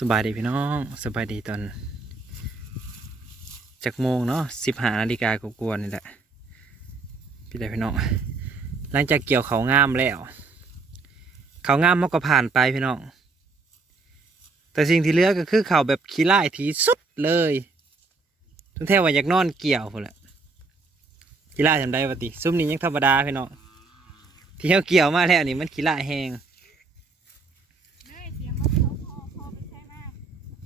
สบายดีพี่น้องสบายดีตอนจากโมงเนาะสิบหานาฬิกากวนนี่แหละพี่ได้พี่น้องหลังจากเกี่ยวเขางามแล้ว เขางามมันก็ผ่านไปพี่น้อง แต่สิ่งที่เหลือก็คือเขาแบบขี้ไล่ที่สุดเลยทุกแท้ว่าอยากนอนเกี่ยวพุ่นแหละขี้ไล่ทำได้ปกติซุ่มนี้ยังธรรมดาพี่น้องที่เขาเกี่ยวมาแล้วนี่มันขี้ไล่แห้ง เฮ้ยเสียงมันเขาพอพอไปใช้หน้า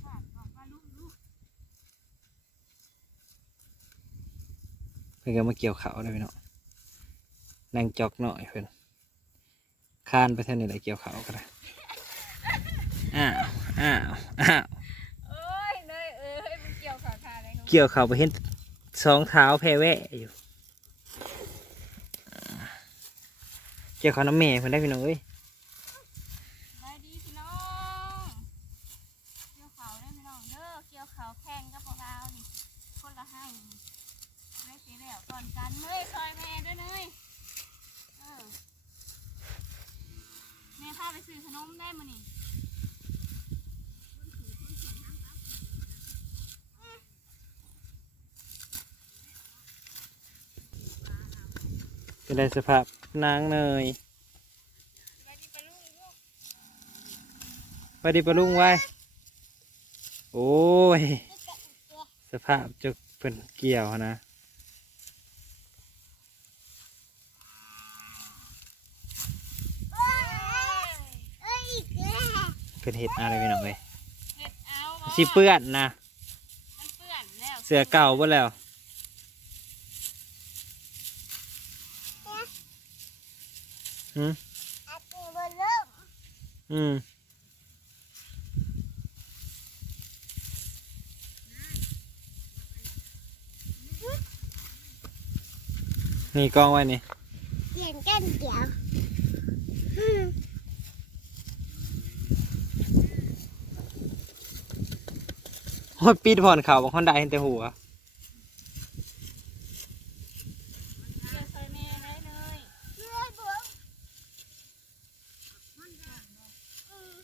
ฝากบอกว่าลูกลูก เพื่อนก็มาเกี่ยวเขาได้พี่น้องนั่งจอกหน่อยเพื่อนคานไปเท่านี้แหละเกี่ยวเขาก็ได้อ้าวอ้าวอ้าวเอ้ยเนยเอ้ยมันเกี่ยวขาขาอะไรของเกี่ยวเขาไปเห็นสองเท้าแพรแวะอยู่ เกี่ยวเขาน้ำเมย์เพื่อนได้พี่น้องเอ้ย ได้ดีพี่น้องเกี่ยวเขาได้พี่น้องเด้อเกี่ยวเขาแข่งกับพวกเรานี่คนละให้ไม่เสีย แล้วก่อนกันเมื่อยซอยแม่ด้วยเนยเออแม่พาไปซื้อขนมได้มั้นี่เป็นได้สภาพนางเนยไปดิไปลูกลูกไปดิปะลุงไว้ โอ้ย สภาพจะเป็นเกี่ยวนะ เอ้ยอีกแล้ว เป็นเห็ดอะไรพี่น้องเอ้ยเห็ดเอาบ่สิเปื้อนนะ มันเปื้อนแล้วเสือเก่าบ่แล้วอืมอาตูบนเริ่มอืมนี่กล้องไว้นี่ เปลี่ยนกันเดี๋ยว อ้ยปีดผ่อนเขาบางคนได้เห็นแต่หัวเดี๋ยวใส่แม่ได้เลยเลื่อยบัวมันดำบ่อืม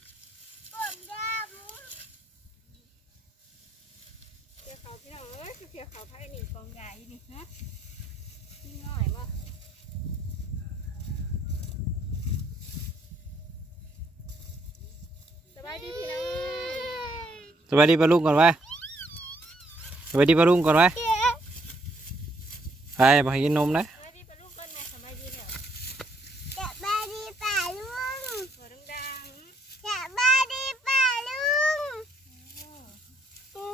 ต้นดำเกี่ยวเขาพี่น้องเอ้ยเกี่ยวเขาไผ่นี่กองใหญ่นี่ฮะนี่น้อยบ่สบายดีพี่น้องสวัสดีปลาลุงก่อนไว้ สวัสดีปลาลุงก่อนไว้ไปมาให้กินนมนะสบายดีปะลูกก่อนแม่สบายดีแล้วจะบ้าดีป่าลุงหัวดังจะบ้าดีป่าลุงๆโอ้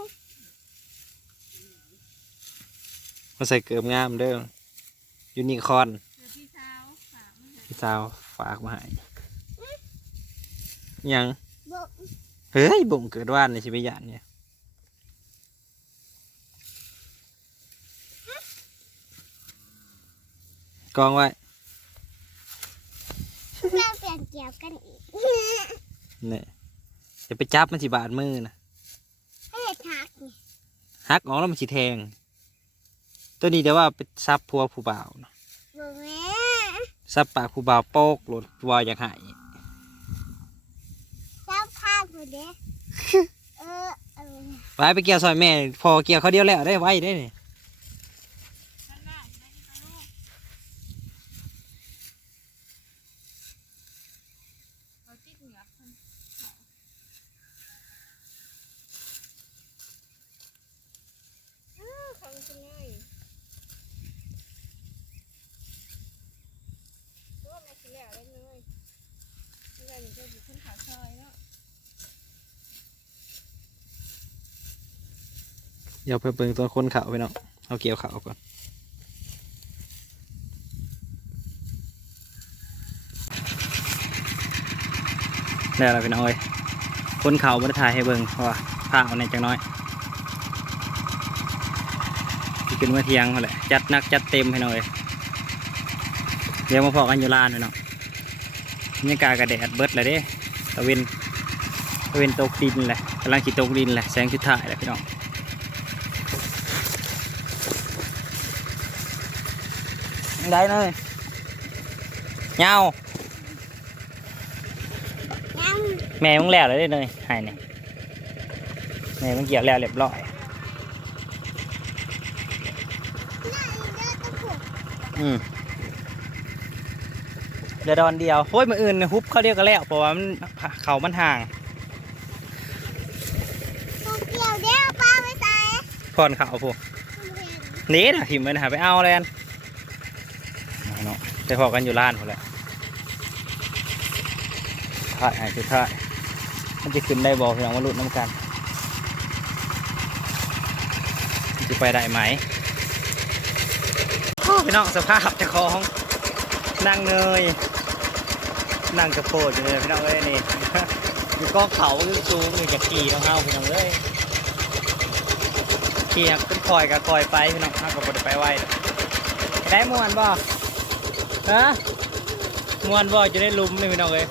มาใส่เกือบงามเด้อยูนิคอร์นเดี๋ยวพี่สาวฝากมาให้พี่สาวฝากมาให้ยังบอกเฮ้ยบ่งเกิดว่านในชีวิตยานเนี่ย กองไว้เราเปลี่ยนเกี่ยวกันอีกเนี่ยจะไปจับมันสิบาดมือนะให้ทักนี่หักออกแล้วมันสิแทง ตัวนี้เดี๋ยวว่าไปซับพัวผู้บ่าวนะบอกแม่ซับปากผู้บ่าวโปกหลดวอยอยากหายเจ้าภาพคนเด้เออเออไปไปเกี่ยวซอยแม่ พอเกี่ยวเขาเดียวแล้วได้ไว้ได้นี่ด้านหน้าสบายดีปะลูกเอาจิ๊กเหงือกเพิ่นอ้าวของจังเลยตัวแม่สิแล้ วได้เลยนี่แหละนี่ก็สิขึ้นขาซอยเนาะเดี๋ยวไปเบิ่งตัวคนเขาไปเนาะเอาเกี่ยวเขาก่อนได้แล้วพี่น้องเอ้ยคนเขาไม่ได้ถ่ายให้เบิ่งเพราะว่าผ้าเอาในอยจังน้อยสิขึ้นมาเที่ยงเขาแหละจัดนักจัดเต็มให้หน่อยเดี๋ยวมาพอกันอยู่ลานพี่น้องบรรยากาศกระแดดเบิดเลยเด้ตะเวนตะเวนตกดินแหละกำลังขีตกดินแหละแสงสุดท้ายแหละพี่น้องได้เลยเงาแม่มึงแล้วเลยเด้เนยหายเนี่ยนี่มันเกี่ยวแล้วเรียบร้อยอืม เรือดอนเดียวโอ้ยมืออื่นฮุบเขาเรียกกันแล้วเพราะว่ามันเขามันห่างกูเกี่ยวเด้อปลาไปใส่พอนเขาพวกคุณเห็นนี่นะหิมมันหาไปเอาเลยอันเนาะไปพอกันอยู่ร้านหมดแหละถ่ายให้คือถ่ายมันจะขึ้นได้บอกพี่น้องว่ารุ่นน้ำกันมันจะไปได้ไหมโอ้พี่น้องสภาพเจะคองนั่งเงย นั่งกระโปดอยู่เลยพี่น้องเอ้ยนี่อยู่กองเขาสูงๆนี่จะขี่ต้องเฮาพี่น้องเอ้ยขี่หักเป็นคอยกับคอยไปพี่น้องหักกับบไดไปไวได้มวนบ่ฮะมวนบ่จะได้ลุมนี่พี่น้องเลย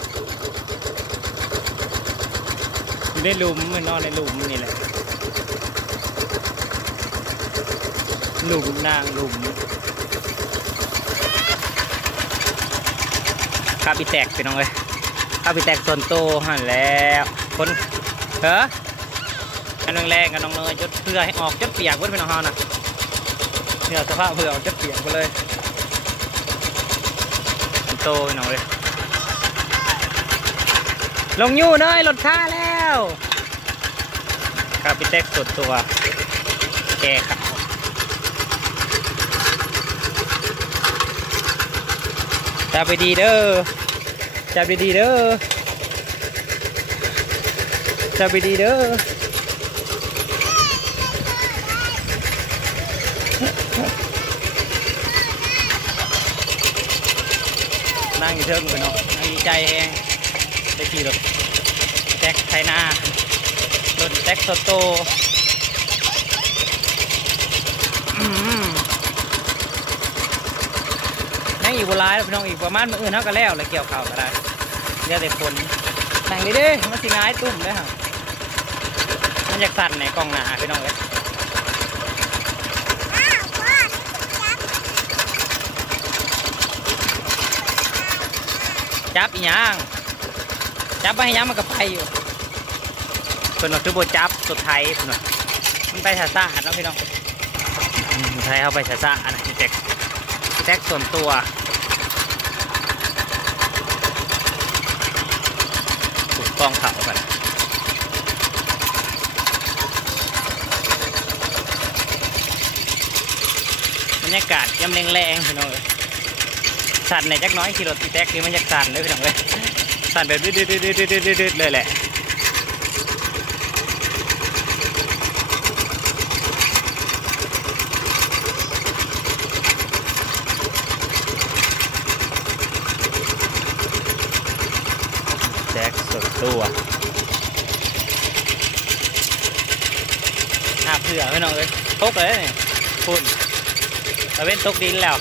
อยู่ได้ลุมมันนอนในลุมนี่แหละหลุมนางหลุม ข้าปีแตกพี่น้องเลยข้าปีแตกส่วนโตหันแล้วคนเฮ้ออันแรงๆกับน้องเนยจดเพื่อให้ออกจดเปียกเว้ยเป็นน้องเฮานะเนี่ยสภาพเพื่อออกจดเปียกไปเลยโตไปน้องเลยลงยู่เนยรถค่าแล้วคาปิเต็กสุดตัวแก่ขาว จับไปดีเด้อจับไปดีเด้อจับไปดีเด้อนั่งอยู่เทิงไปเนาะนั่งอยู่ใจเองได้ขี่รถแท็กไทยนารถแท็กโตโต ยังอยู่บนร้ายแล้วพี่น้องอีกประมาณมืออื่นเท่ากันแล้วเลยเกี่ยวข่าวก็ได้เดี๋ยวแต่คนนั่งดีเด้มันสิง่ายตุ่มเลยค่ะมันอยากสั่นในกล้องหนาพี่น้องเลยจับอีหยังจับไปให้หยังมันก็ไปอยู่เพิ่นว่าคือโบจับสุดไทยเพิ่นว่ามันไปซาซาๆเนาะพี่น้องไทยเข้าไปซาซาๆนะพี่แจ็คพี่ แจ็คส่วนตัว ถูกกล้องเขากันบรรยากาศย่ำแรงๆพี่น้องเอ้ยสั่นในจักน้อยขี่รถตีแท็กนี่มันจะสั่นเลยพี่น้องเลยสั่นแบบดืดๆๆๆๆๆเลยแหละแจ็คสุด ตัวหาเผื่อไม่น้องเลยตกเลยนี่คุณตะเว้นตกดินแล้ว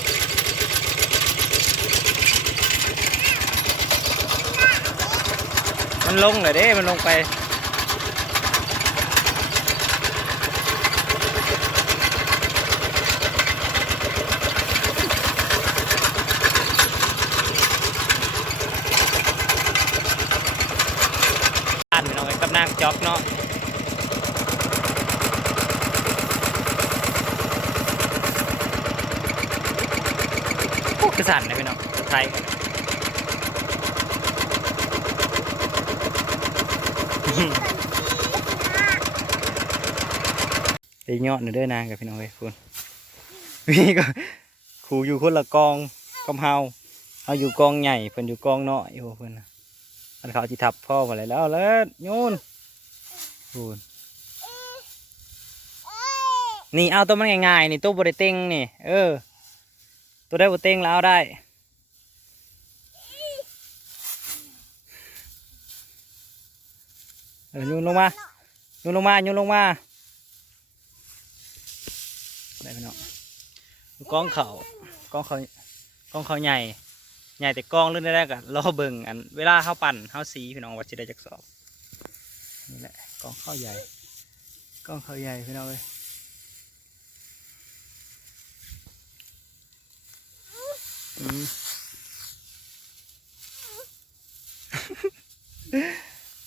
มันลงเลยเด้ มันลงไป อ่านไปห น่อยกับนาจอกเนาะโอ้กระสันเลยพี่น้องไทยไปยอดหนูด้วยนางกับพี่น้องเว้ยคุณพี่ก็ครูอยู่คนละกองกำเฮาเอาอยู่กองใหญ่เพิ่นอยู่กองเน้อยโอ้เพิ่นนะันเขาจิทับพ่อมาเลยแล้วแล้วโยนคุณเอ้ยนี่เอาตัวมันง่ายๆนี่ตัวบริเต็งนี่ เออ ตัวได้บริเต็งแล้วได้เออโยนลงมาโยนลงมาโยนลงมาได้พี่น้องกองเขากล้องเขากล้องเขาใหญ่ ใหญ่แต่กองเรื่องแรกๆอะรอเบิ่งอันเวลาเขาปั่นเขาสีพี่น้องว่าจะได้จักสอบนี่แหละกองข้าวใหญ่กองข้าวใหญ่พี่น้องเลยอืม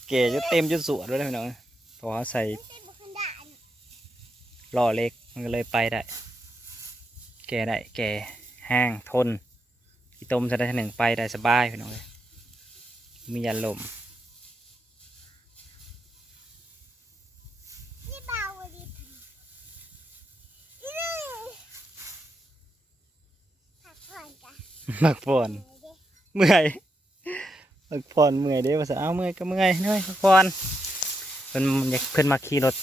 เก๋จะเต็มจนสวนด้วยนะพี่น้องเพราะว่าใส่เต้นบุคันไดล้อเล็กมันก็เลยไปได้ แก่ได้แก่ห้างทน อีต้มจะได้ทีหนึ่งไปได้สบายพี่น้องเลยมียันลมนี่เบาดินี่ผักผ่อนจ้ะมักผ่อนเด้เมื่อยพักผ่อนเมื่อยเด้ภาษาเอาเมื่อยก็เมื่อยเนื่อยพักผ่อนเพิ่นอยากเพิ่นมาขี่รถ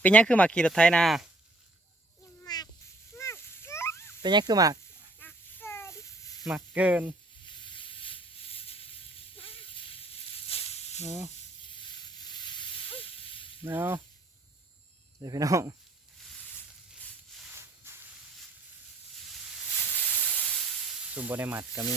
เป็นหยังคือมาขี่รถไถนายังหมักหมักเกิน เป็นยังคือหมาเกินมาเกินเนาเอาเดี๋ยวพี่น้องซุ่มบได้หมัดก็มี